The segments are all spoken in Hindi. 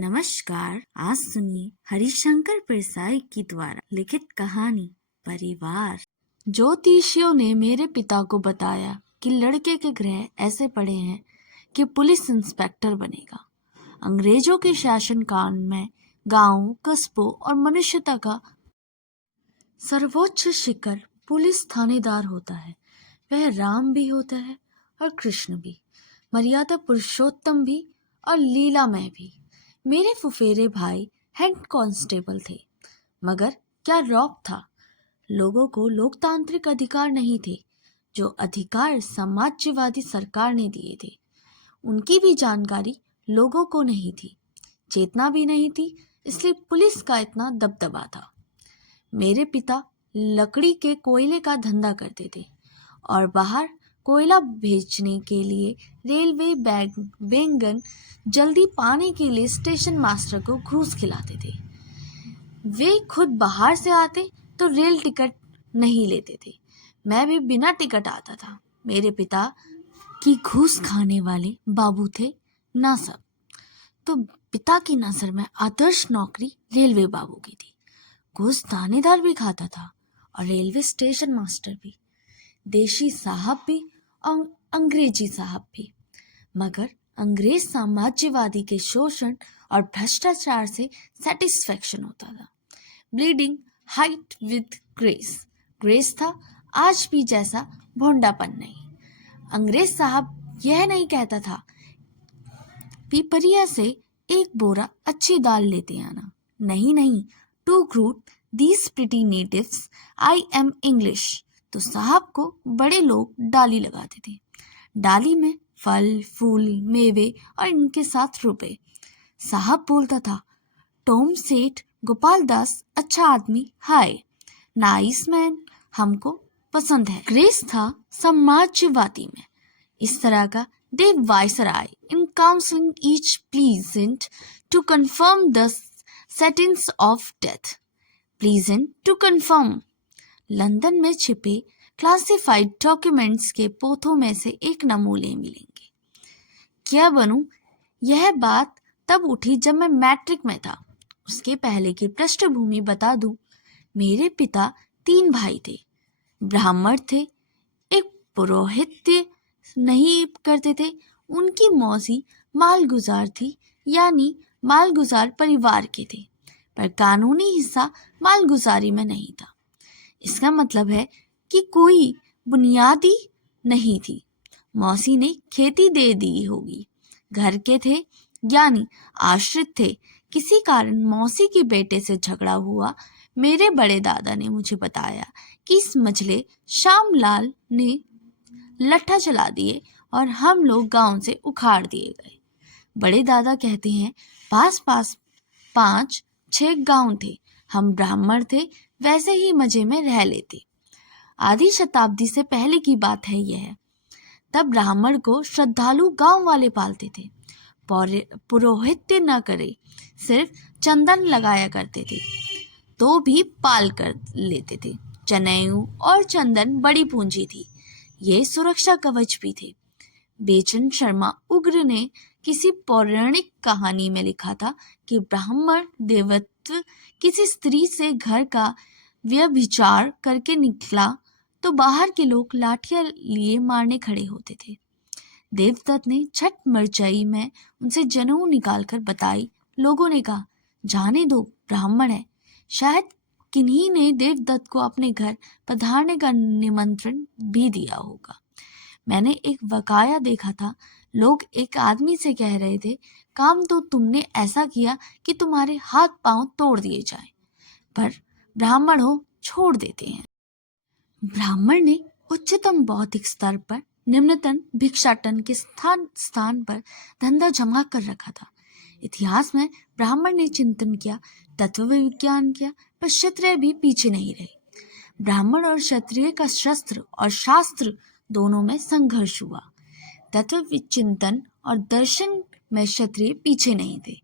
नमस्कार। आज सुनिए हरिशंकर प्रसाई की द्वारा लिखित कहानी परिवार। ज्योतिषियों ने मेरे पिता को बताया कि लड़के के ग्रह ऐसे पड़े हैं कि पुलिस इंस्पेक्टर बनेगा। अंग्रेजों के शासनकाल में गांव, कस्बों और मनुष्यता का सर्वोच्च शिखर पुलिस थानेदार होता है। वह राम भी होता है और कृष्ण भी, मर्यादा पुरुषोत्तम भी और लीलामय भी। मेरे फुफेरे भाई हेड कांस्टेबल थे, मगर क्या रौब था। लोगों को लोकतांत्रिक अधिकार नहीं थे, जो अधिकार समाजवादी सरकार ने दिए थे उनकी भी जानकारी लोगों को नहीं थी, चेतना भी नहीं थी। इसलिए पुलिस का इतना दबदबा था। मेरे पिता लकड़ी के कोयले का धंधा करते थे और बाहर कोयला भेजने के लिए रेलवे वैगन जल्दी पाने के लिए स्टेशन मास्टर को घूस खिलाते थे। वे खुद बाहर से आते तो रेल टिकट नहीं लेते थे। मैं भी बिना टिकट आता था। मेरे पिता की घूस खाने वाले बाबू थे ना सब। तो पिता की नजर में आदर्श नौकरी रेलवे बाबू की थी। घूस थानेदार भी खाता था और रेलवे स्टेशन मास्टर भी, देशी साहब भी और अंग्रेजी साहब भी। मगर अंग्रेज साम्राज्यवादी के शोषण और भ्रष्टाचार से सेटिस्फेक्शन होता था। Bleeding height with grace. Grace था आज भी जैसा भोंडापन नहीं। अंग्रेज साहब यह नहीं कहता था पिपरिया से एक बोरा अच्छी दाल लेते आना। नहीं, to crude these pretty natives, I am English. तो साहब को बड़े लोग डाली लगाते थे। डाली में फल, फूल, मेवे और इनके साथ रुपए। साहब बोलता था, टॉम सेठ गोपाल दास अच्छा आदमी, हाय नाइस मैन, हमको पसंद है। ग्रेस था समाजवादी में इस तरह का, the viceroy in counselling each pleasant to confirm the sentence of death. Pleasant to confirm. London में छिपे क्लासिफाइड डॉक्यूमेंट्स के पोथों में से एक नमूने मिलेंगे। क्या बनूं? यह बात तब उठी जब मैं मैट्रिक में था। उसके पहले की पृष्ठभूमि बता दूं। मेरे पिता 3 भाई थे। ब्राह्मण थे, एक पुरोहित्य नहीं करते थे। उनकी मौसी मालगुजार थी, यानी मालगुजार परिवार के थे, पर कानूनी हिस्सा मालगुजारी में नहीं था। इसका मतलब है कि कोई बुनियादी नहीं थी। मौसी ने खेती दे दी होगी। घर के थे, यानी आश्रित थे। किसी कारण मौसी के बेटे से झगड़ा हुआ। मेरे बड़े दादा ने मुझे बताया कि इस मझले श्यामलाल ने लट्ठा चला दिए और हम लोग गांव से उखाड़ दिए गए। बड़े दादा कहते हैं पास 5-6 गांव थे। हम ब्राह्मण थे, वैसे ही मजे में रह लेते। आधी शताब्दी से पहले की बात है यह। तब ब्राह्मण को श्रद्धालु गांव वाले पालते थे। पुरोहित्य न करे, सिर्फ चंदन लगाया करते थे, तो भी पाल कर लेते थे। जनेऊ और चंदन बड़ी पूंजी थी। ये सुरक्षा कवच भी थे। बेचन शर्मा उग्र ने किसी पौराणिक कहानी में लिखा था कि ब्राह्मण देवत्व किसी स्त्री से घर का व्यभिचार करके निकला तो बाहर के लोग लाठियां लिए मारने खड़े होते थे। देवदत्त ने छठ मरचाई में उनसे जनेऊ निकालकर बताई। लोगों ने कहा, जाने दो, ब्राह्मण है। शायद किन्हीं ने देवदत्त को अपने घर पधारने का निमंत्रण भी दिया होगा। मैंने एक वकाया देखा था। लोग एक आदमी से कह रहे थे, काम तो तुमने ऐसा किया कि तुम्हारे हाथ पांव तोड़ दिए जाएं, पर ब्राह्मण हो छोड़ देते हैं। ब्राह्मण ने उच्चतम बौद्धिक स्तर पर निम्नतम भिक्षाटन के स्थान पर धंधा जमा कर रखा था। इतिहास में ब्राह्मण ने चिंतन किया, तत्व विज्ञान किया, पर क्षत्रिय भी पीछे नहीं रहे। ब्राह्मण और क्षत्रिय का शस्त्र और शास्त्र दोनों में संघर्ष हुआ। तत्व चिंतन और दर्शन में क्षत्रिय पीछे नहीं थे,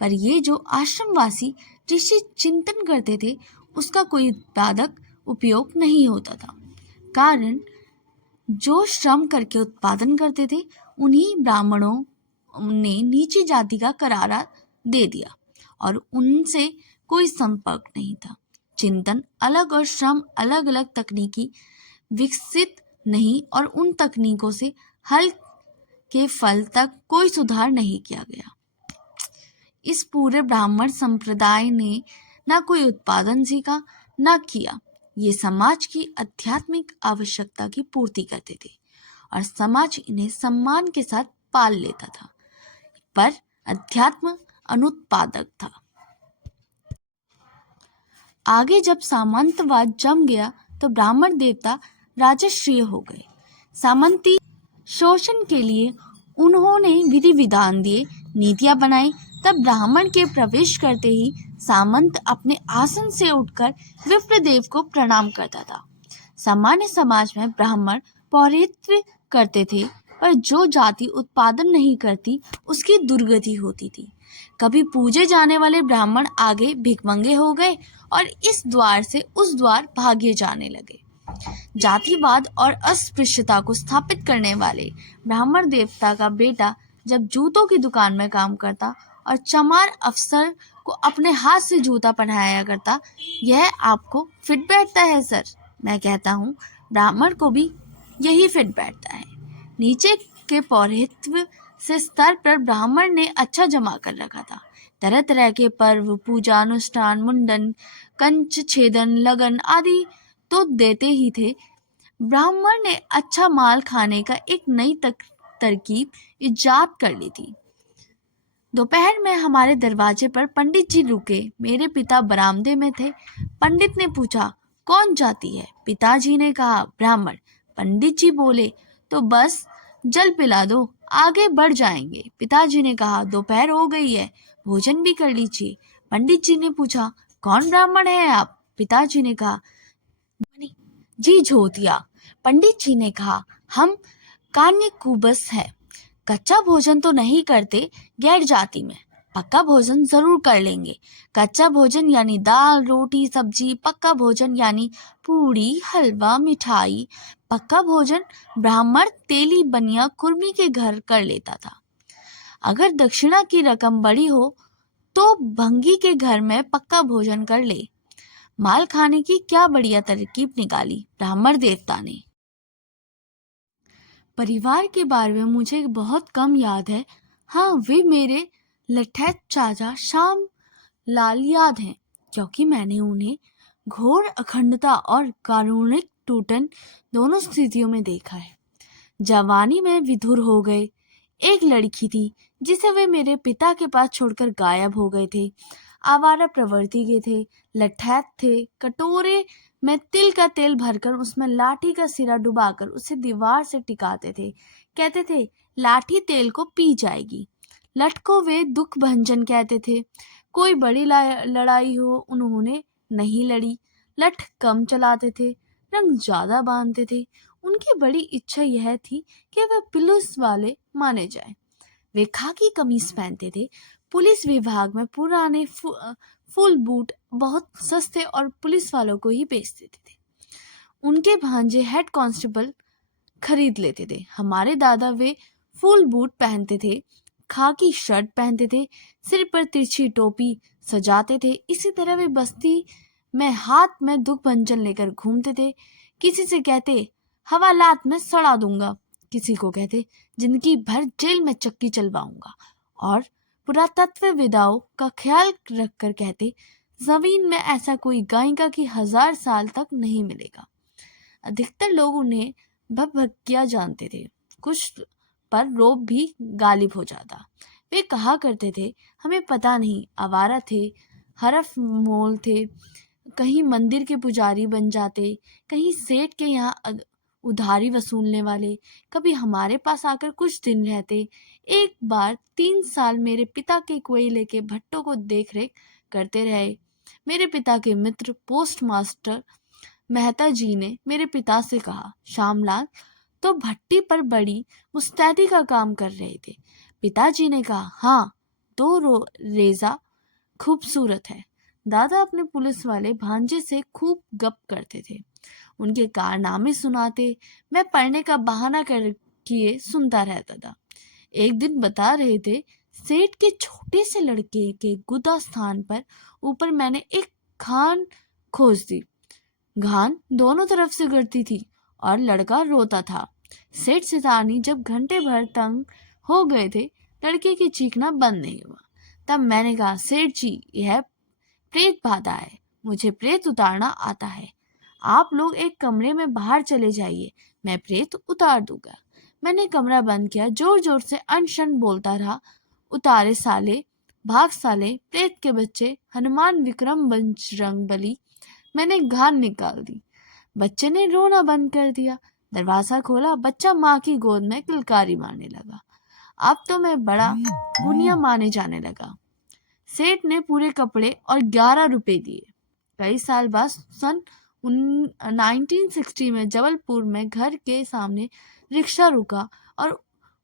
पर ये जो आश्रमवासी ऋषि चिंतन करते थे उसका कोई उत्पादक उपयोग नहीं होता था। कारण जो श्रम करके उत्पादन करते थे उन्हीं ब्राह्मणों ने नीची जाति का करारा दे दिया और उनसे कोई संपर्क नहीं था। चिंतन अलग और श्रम अलग अलग तकनीकी विकसित नहीं और उन तकनीकों से हल के फल तक कोई सुधार नहीं किया गया। इस पूरे ब्राह्मण संप्रदाय ने ना कोई उत्पादन सीखा ना किया। ये समाज की आध्यात्मिक आवश्यकता की पूर्ति करते थे और समाज इन्हें सम्मान के साथ पाल लेता था, पर अध्यात्म अनुत्पादक था। आगे जब सामंतवाद जम गया तो ब्राह्मण देवता राजश्रीय हो गए। सामंती शोषण के लिए उन्होंने विधि विधान दिए, नीतियां बनाई। तब ब्राह्मण के प्रवेश करते ही सामंत अपने आसन से उठकर विप्रदेव को प्रणाम करता था। सामान्य समाज में ब्राह्मण पौरोहित्य करते थे, पर जो जाति उत्पादन नहीं करती उसकी दुर्गति होती थी। कभी पूजे जाने वाले ब्राह्मण आगे भिखमंगे हो गए और इस द्वार से उस द्वार भागे जाने लगे। जातिवाद और अस्पृश्यता को स्थापित करने वाले ब्राह्मण देवता का बेटा जब जूतों की दुकान में काम करता और चमार अफसर को अपने हाथ से जूता पहनाया करता, यह आपको फिट बैठता है सर? मैं कहता हूँ ब्राह्मण को भी यही फिट बैठता है। नीचे के पौरोहित्य से स्तर पर ब्राह्मण ने अच्छा जमा कर रखा था। तरह तरह के पर्व, पूजा, अनुष्ठान, मुंडन, कंच छेदन, लगन आदि तो देते ही थे। ब्राह्मण ने अच्छा माल खाने का एक नई तरकीब इजाद कर ली थी। दोपहर में हमारे दरवाजे पर पंडित जी रुके। मेरे पिता बरामदे में थे। पंडित ने पूछा, कौन जाति है? पिताजी ने कहा, ब्राह्मण। पंडित जी बोले, तो बस जल पिला दो, आगे बढ़ जाएंगे। पिताजी ने कहा, दोपहर हो गई है, भोजन भी कर लीजिए। पंडित जी ने पूछा, कौन ब्राह्मण है आप? पिताजी ने कहा, जी झोतिया। पंडित जी ने कहा, हम कान्य कुबस है। कच्चा भोजन तो नहीं करते गैर जाति में, पक्का भोजन जरूर कर लेंगे। कच्चा भोजन यानी दाल, रोटी, सब्जी। पक्का भोजन यानी पूड़ी, हलवा, मिठाई। पक्का भोजन ब्राह्मण तेली बनिया कुर्मी के घर कर लेता था। अगर दक्षिणा की रकम बड़ी हो तो भंगी के घर में पक्का भोजन कर ले। माल खाने की क्या बढ़िया तरकीब निकाली ब्राह्मण देवता ने। परिवार के बारे में मुझे बहुत कम याद है। हाँ, वे मेरे लठैत चाचा श्याम लाल याद हैं, क्योंकि मैंने उन्हें घोर अखंडता और कारुणिक टूटन दोनों स्थितियों में देखा है। जवानी में विधुर हो गए। एक लड़की थी जिसे वे मेरे पिता के पास छोड़कर गायब हो गए थे। आवारा प्रवृत्ति के थे, लठैत थे। कटोरे में तिल का तेल भरकर उसमें लाठी का सिरा डुबाकर उसे दीवार से टिकाते थे। कहते थे, लाठी तेल को पी जाएगी। लठ को वे दुख भंजन कहते थे। कोई बड़ी लड़ाई हो, उन्होंने नहीं लड़ी। लठ कम चलाते थे, रंग ज्यादा बांधते थे। उनकी बड़ी इच्छा यह थी कि वे पुलिस वाले माने जाए। वे खाकी कमीज पहनते थे। पुलिस विभाग में पुराने फुल बूट बहुत सस्ते और पुलिस वालों को ही बेच देते थे। उनके भांजे हेड कांस्टेबल खरीद लेते थे। हमारे दादा वे फुल बूट पहनते थे, खाकी शर्ट पहनते थे, सिर पर तिरछी टोपी सजाते थे। इसी तरह वे बस्ती में हाथ में दुख भंजन लेकर घूमते थे। किसी से कहते, हवालात में सड़ा दूंगा। किसी को कहते, जिंदगी भर जेल में चक्की चलवाऊंगा। और पुरातत्वविदाओं का ख्याल रखकर कहते, जमीन में ऐसा कोई गायिका की 1000 साल तक नहीं मिलेगा। अधिकतर लोग उन्हें भभकिया जानते थे, कुछ पर रोब भी गालिब हो जाता। वे कहा करते थे, हमें पता नहीं, आवारा थे, हरफ मोल थे, कहीं मंदिर के पुजारी बन जाते, कहीं सेठ के यहाँ उधारी वसूलने वाले, कभी हमारे पास आकर कुछ दिन रहते। एक बार 3 साल मेरे पिता के कोयले के भट्टों को देख रेख करते रहे। मेरे पिता के मित्र पोस्ट मास्टर मेहता जी ने मेरे पिता से कहा, श्यामलाल तो भट्टी पर बड़ी मुस्तैदी का काम कर रहे थे। पिताजी ने कहा, हाँ, 2 रेजा खूबसूरत है। दादा अपने पुलिस वाले भांजे से खूब गप करते थे, उनके कारनामे सुनाते। मैं पढ़ने का बहाना कर किए सुनता रहता था। एक दिन बता रहे थे, सेठ के छोटे से लड़के के गुदा स्थान पर ऊपर मैंने एक घान खोज दी। घान दोनों तरफ से गिरती थी और लड़का रोता था। सेठ सितानी जब घंटे भर तंग हो गए थे, लड़के की चीखना बंद नहीं हुआ। तब मैंने कहा, सेठ जी, यह प्रेत बाधा है, मुझे प्रेत उतारना आता है। आप लोग एक कमरे में बाहर चले जाइए, मैं प्रेत उतार दूंगा। मैंने कमरा बंद किया, जोर जोर से अनशन बोलता रहा, उतारे साले, भाग साले, प्रेत के बच्चे, हनुमान विक्रम बजरंगबली। मैंने घान निकाल दी। बच्चे ने रोना बंद कर दिया। दरवाजा खोला, बच्चा माँ की गोद में किलकारी मारने लगा। अब तो मैं बड़ा गुनिया माने जाने लगा। सेठ ने पूरे कपड़े और 11 रुपए दिए। कई साल बाद सन 1960 में जबलपुर में घर के सामने रिक्शा रुका और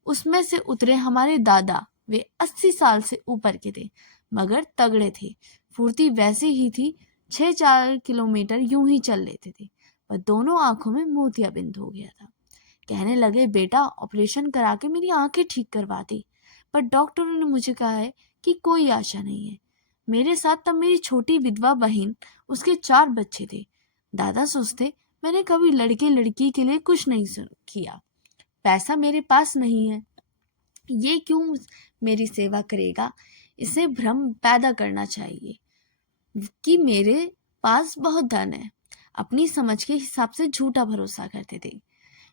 उसमें से उतरे हमारे दादा। वे 80 साल से ऊपर के थे, मगर तगड़े थे। फुर्ती वैसी ही थी, 6-4 किलोमीटर यूं ही चल लेते थे, पर दोनों आंखों में मोतियाबिंद हो गया था। कहने लगे, बेटा, ऑपरेशन करा के मेरी आंखें ठीक करवा दी, पर डॉक्टरों ने मुझे कहा है कि कोई आशा नहीं है। मेरे साथ तब मेरी छोटी विधवा बहन, उसके 4 बच्चे थे। दादा सोचते मैंने कभी लड़के लड़की के लिए कुछ नहीं किया, पैसा मेरे पास नहीं है, ये क्यों मेरी सेवा करेगा। इसे भ्रम पैदा करना चाहिए कि मेरे पास बहुत धन है। अपनी समझ के हिसाब से झूठा भरोसा करते थे।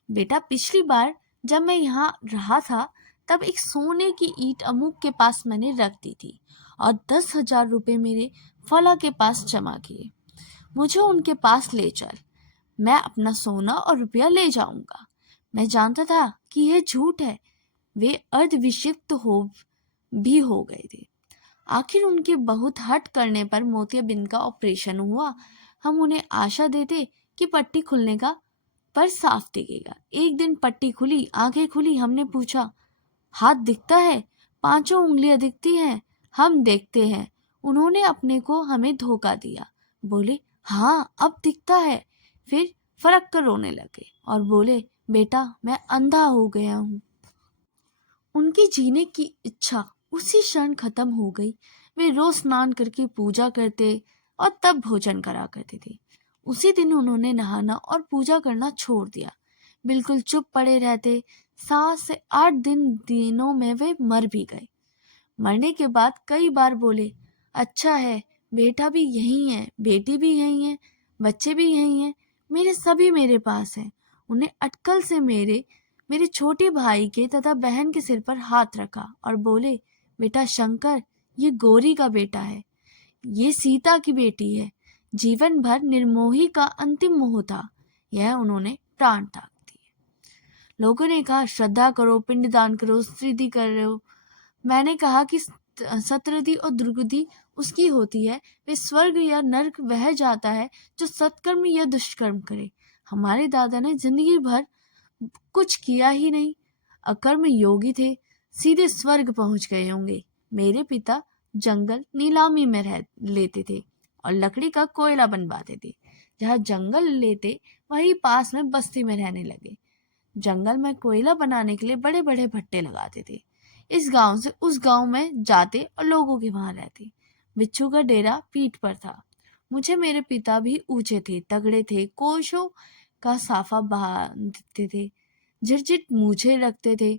बेटा, पिछली बार जब मैं यहाँ रहा था, तब एक सोने की ईंट अमूक के पास मैंने रख दी थी और 10,000 रुपये मेरे फला के पास जमा किए। मुझे उनके पास ले चल, मैं अपना सोना और रुपया ले जाऊंगा। मैं जानता था कि यह झूठ है। वे अर्धविक्षिप्त भी हो गए थे। आखिर उनके बहुत हट करने पर मोतियाबिंद का ऑपरेशन हुआ। हम उन्हें आशा देते कि पट्टी खुलने का पर साफ दिखेगा। एक दिन पट्टी खुली, आंखें खुली। हमने पूछा, हाथ दिखता है? 5 उंगलियां दिखती हैं? हम देखते हैं। उन्होंने अपने को हमें धोखा दिया। बोले, हाँ, अब दिखता है। फिर फरक कर रोने लगे और बोले, बेटा, मैं अंधा हो गया हूँ। उनकी जीने की इच्छा उसी क्षण खत्म हो गई। वे रोज स्नान करके पूजा करते और तब भोजन करा करते थे। उसी दिन उन्होंने नहाना और पूजा करना छोड़ दिया। बिल्कुल चुप पड़े रहते। 7 से 8 दिनों में वे मर भी गए। मरने के बाद कई बार बोले, अच्छा है, बेटा भी यही है, बेटी भी यही है, बच्चे भी यही हैं, मेरे सभी मेरे पास हैं। उन्हें अटकल से मेरे छोटे भाई के तथा बहन के सिर पर हाथ रखा और बोले, बेटा शंकर, ये गौरी का बेटा है, ये सीता की बेटी है। जीवन भर निर्मोही का अंतिम मोह था। यह उन्होंने प्राण त्याग दिए। लोगों ने कहा, श्रद्धा करो, पिंडदान करो, स्त्रीधि करो। मैंने कहा कि सत्रधि और दुर्गति उसकी होती है। वे स्वर्ग या नर्क वह जाता है जो सत्कर्म या दुष्कर्म करे। हमारे दादा ने जिंदगी भर कुछ किया ही नहीं, अकर्म योगी थे, सीधे स्वर्ग पहुंच गए होंगे। मेरे पिता जंगल नीलामी में रह लेते थे और लकड़ी का कोयला बनवाते थे। जहाँ जंगल लेते वहीं पास में बस्ती में रहने लगे। जंगल में कोयला बनाने के लिए बड़े बड़े भट्टे लगाते थे। इस गांव से उस गांव में जाते और लोगों के वहां रहते। बिच्छू का डेरा पीठ पर था। मुझे मेरे पिता भी ऊंचे थे, तगड़े थे, कोशों का साफा बांधते थे, झिरझिट मूछें रखते थे,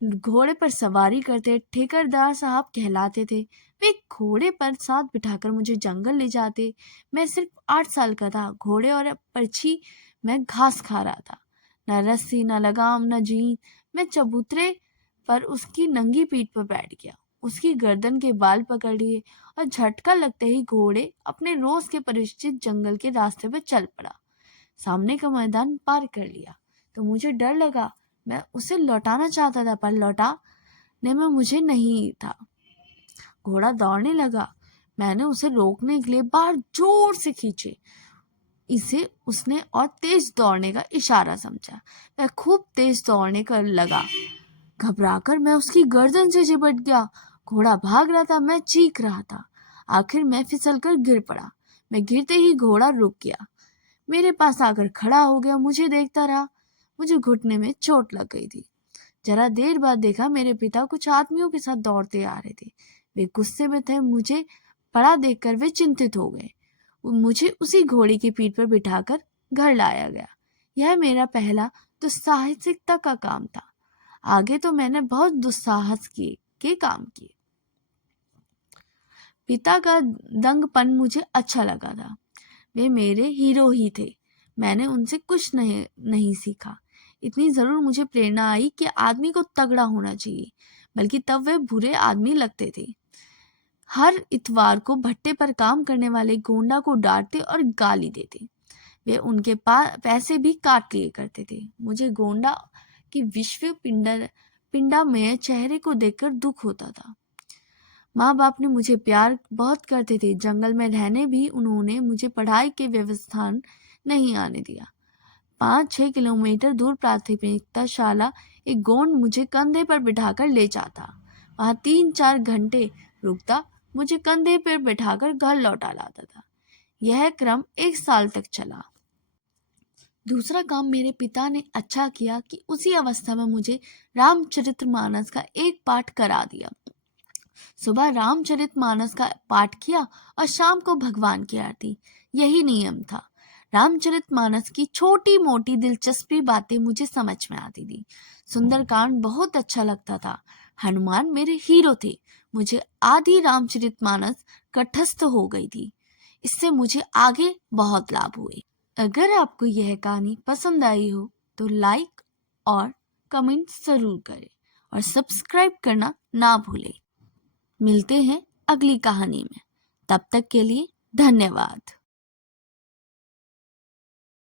घोड़े पर सवारी करते, ठेकेदार साहब कहलाते थे। वे घोड़े पर साथ बिठाकर मुझे जंगल ले जाते। मैं सिर्फ 8 साल का था। घोड़े और पर्ची में घास खा रहा था। न रस्सी, न लगाम, न जीन। मैं चबूतरे पर उसकी नंगी पीठ पर बैठ गया, उसकी गर्दन के बाल पकड़ लिए और झटका लगते ही घोड़े अपने रोज के परिचित जंगल के रास्ते पर चल पड़ा। सामने का मैदान पार कर लिया तो मुझे डर लगा। मैं उसे लौटाना चाहता था, पर लौटाने में मुझे नहीं था। घोड़ा दौड़ने लगा। मैंने उसे रोकने के लिए बाहर जोर से खींचे। इसे उसने और तेज दौड़ने का इशारा समझा। मैं खूब तेज दौड़ने कर लगा। घबराकर मैं उसकी गर्दन से चिपट गया। घोड़ा भाग रहा था, मैं चीख रहा था। आखिर मैं फिसलकर गिर पड़ा। मैं गिरते ही घोड़ा रुक गया, मेरे पास आकर खड़ा हो गया, मुझे देखता रहा। मुझे घुटने में चोट लग गई थी। जरा देर बाद देखा मेरे पिता कुछ आदमियों के साथ दौड़ते आ रहे थे। वे गुस्से में थे। मुझे पड़ा देखकर वे चिंतित हो गए। मुझे उसी घोड़े की पीठ पर बिठाकर घर लाया गया। यह मेरा पहला दुस्साहसिकता का काम था। आगे तो मैंने बहुत दुस्साहस के काम किए। पिता का दंगपन मुझे अच्छा लगा था। वे मेरे हीरो ही थे। मैंने उनसे कुछ नहीं सीखा। इतनी जरूर मुझे प्रेरणा आई कि आदमी को तगड़ा होना चाहिए, बल्कि तब वे बुरे आदमी लगते थे। हर इतवार को भट्टे पर काम करने वाले गोंडा को डांटते और गाली देते। वे उनके पैसे भी काट लिए करते थे। मुझे गोंडा की विश्व पिंडामय चेहरे को देखकर दुख होता था। माँ बाप ने मुझे प्यार बहुत करते थे। जंगल में रहने भी उन्होंने मुझे पढ़ाई के व्यवस्थान नहीं आने दिया। 5-6 किलोमीटर दूर प्राथमिकता शाला एक गोंड मुझे कंधे पर बिठाकर ले जाता। वहां 3-4 घंटे रुकता, मुझे कंधे पर बिठाकर घर लौटा लाता था। यह क्रम 1 साल तक चला। दूसरा काम मेरे पिता ने अच्छा किया कि उसी अवस्था में मुझे रामचरितमानस का एक पाठ करा दिया। सुबह रामचरितमानस का पाठ किया और शाम को भगवान की आरती। यही नियम था। रामचरितमानस की छोटी मोटी दिलचस्पी बातें मुझे समझ में आती थी। सुंदरकांड बहुत अच्छा लगता था। हनुमान मेरे हीरो थे। मुझे आधी रामचरितमानस कंठस्थ हो गई थी। इससे मुझे आगे बहुत लाभ हुए। अगर आपको यह कहानी पसंद आई हो तो लाइक और कमेंट जरूर करें और सब्सक्राइब करना ना भूलें। मिलते हैं अगली कहानी में। तब तक के लिए धन्यवाद।